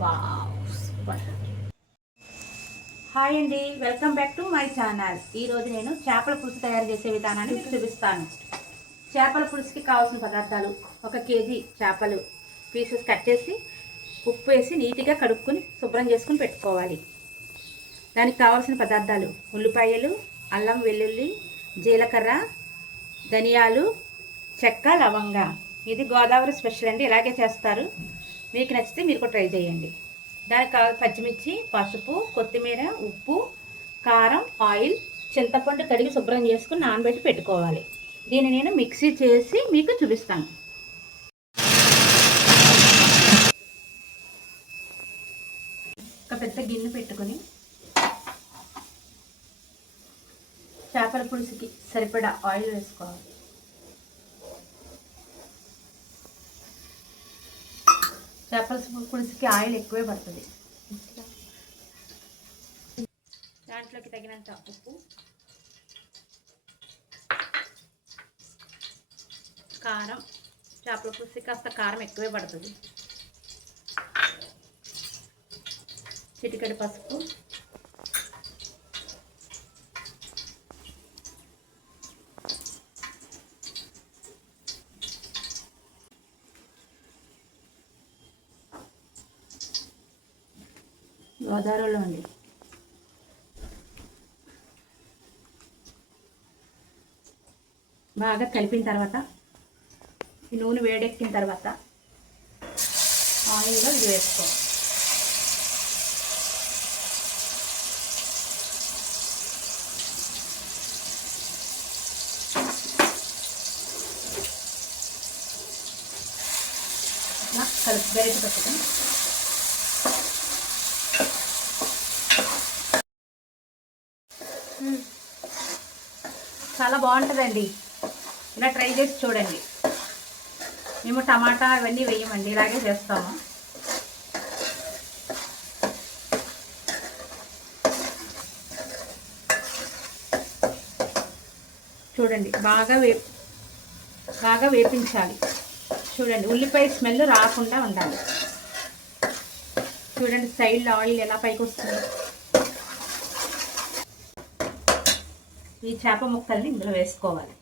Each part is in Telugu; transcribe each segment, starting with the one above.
Wow super. హాయ్ అండి, welcome back to my channel. ఈరోజు నేను చేపల పులుసు తయారు చేసే విధానాన్ని మీకు చూపిస్తాను. చేపల పులుసుకి కావాల్సిన పదార్థాలు: 1 కేజీ చేపలు పీసెస్ కట్ చేసి ఉప్పు వేసి నీట్గా కడుక్కొని శుభ్రం చేసుకుని పెట్టుకోవాలి. దానికి కావాల్సిన పదార్థాలు: ఉల్లిపాయలు, అల్లం వెల్లుల్లి, జీలకర్ర, ధనియాలు, చెక్క, లవంగ. ఇది గోదావరి స్పెషల్ అండి, ఇలాగే చేస్తారు. మీకు నచ్చితే మీరు కూడా ట్రై చేయండి. దానికి కావాలి పచ్చిమిర్చి, పసుపు, కొత్తిమీర, ఉప్పు, కారం, ఆయిల్, చింతపండు కడిగి శుభ్రం చేసుకుని నానబెట్టి పెట్టుకోవాలి. దీన్ని నేను మిక్సీ చేసి మీకు చూపిస్తాను. ఒక పెద్ద గిన్నె పెట్టుకొని చేపల పులుసుకి సరిపడా ఆయిల్ వేసుకోవాలి. చేపల పులుసుకి ఆయిల్ ఎక్కువే పడుతుంది. దాంట్లోకి తగినంత ఉప్పు, కారం. చేపల పులుసుకి కాస్త కారం ఎక్కువే పడుతుంది. చిటికెడు పసుపు, గోదావరిలో ఉంది. బాగా కలిపిన తర్వాత ఈ నూనె వేడెక్కిన తర్వాత ఆయిల్లో ఇది వేసుకోవాలి. కలిపి గరిటె పెట్టుకొని చాలా బాగుంటుందండి. ఇలా ట్రై చేసి చూడండి. మేము టమాటా అవన్నీ వేయమండి, ఇలాగే చేస్తాము. చూడండి, బాగా వేపించాలి. చూడండి, ఉల్లిపాయ స్మెల్ రాకుండా ఉండాలి. చూడండి, సైడ్ ఆయిల్ ఎలా పైకి వస్తుంది. ఈ చేప ముక్కల్ని ఇందులో వేసుకోవాలి.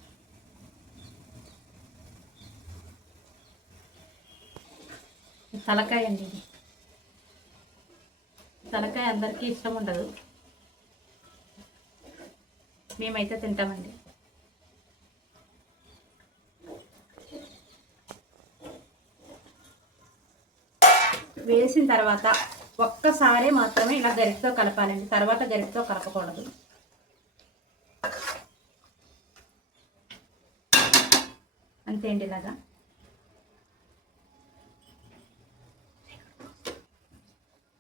తలకాయ అండి, ఇది తలకాయ అందరికీ ఇష్టం ఉండదు, మేమైతే తింటామండి. వేసిన తర్వాత ఒక్కసారి మాత్రమే ఇలా గరిటతో కలపాలండి, తర్వాత గరిటతో కలపకూడదు. అంతే అండి. ఇలాగా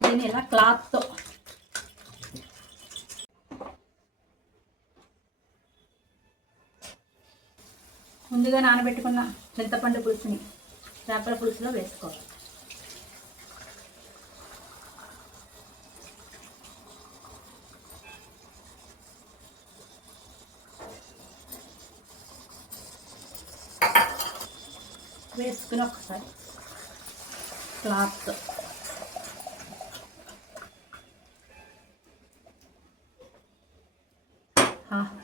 దీన్ని ఇలా క్లాత్తో ముందుగా నానబెట్టుకున్న చింతపండు పులుసుని చేపల పులుసులో వేసుకోవాలి. వేసుకుని ఒకసారి క్లాత్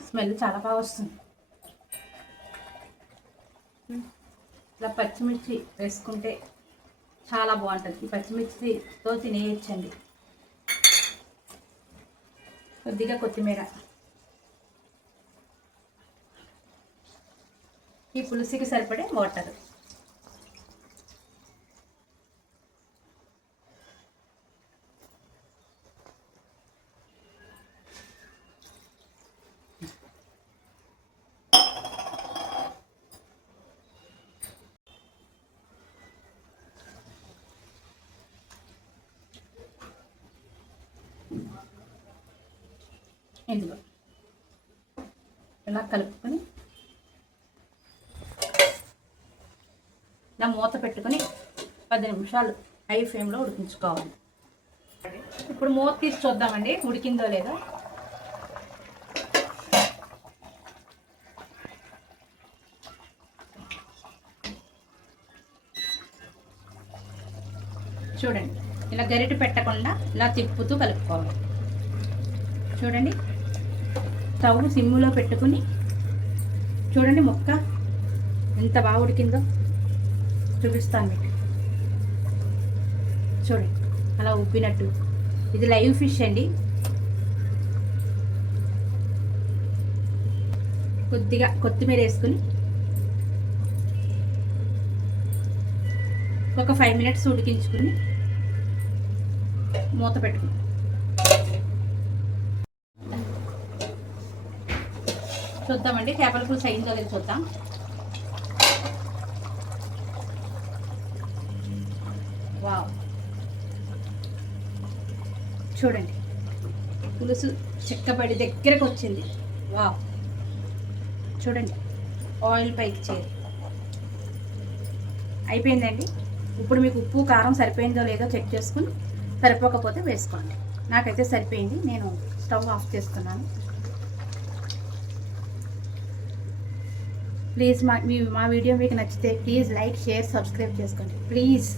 స్మెల్ చాలా బాగా వస్తుంది. ఇలా పచ్చిమిర్చి వేసుకుంటే చాలా బాగుంటుంది. ఈ పచ్చిమిర్చితో తినేయచ్చండి. కొద్దిగా కొత్తిమీర. ఈ పులుసుకి సరిపడే వాటర్. ఇందులో ఇలా కలుపుకొని ఇలా మూత పెట్టుకొని 10 నిమిషాలు హై ఫ్లేమ్లో ఉడికించుకోవాలి. ఇప్పుడు మూత తీసి చూద్దామండి, ఉడికిందో లేదో. చూడండి, ఇలా గరిటె పెట్టకుండా ఇలా తిప్పుతూ కలుపుకోవాలి. చూడండి, స్టవ్ సిమ్ములో పెట్టుకుని చూడండి ముక్క ఎంత బాగా ఉడికిందో చూపిస్తాను మీకు. చూడండి అలా ఉబ్బినట్టు. ఇది లైవ్ ఫిష్ అండి. కొద్దిగా కొత్తిమీర వేసుకుని ఒక 5 మినిట్స్ ఉడికించుకుని మూత పెట్టుకుని చూద్దామండి చేపల పులుసు అయిందో లేదో చూద్దాం. వావ్, చూడండి పులుసు చిక్కబడి దగ్గరకు వచ్చింది. వావ్, చూడండి ఆయిల్ పైకి చేరి అయిపోయిందండి. ఇప్పుడు మీకు ఉప్పు కారం సరిపోయిందో లేదో చెక్ చేసుకుని సరిపోకపోతే వేసుకోండి. నాకైతే సరిపోయింది. నేను స్టవ్ ఆఫ్ చేస్తున్నాను. ప్లీజ్ మా వీడియో మీకు నచ్చితే ప్లీజ్ లైక్, షేర్, సబ్స్క్రైబ్ చేసుకోండి ప్లీజ్.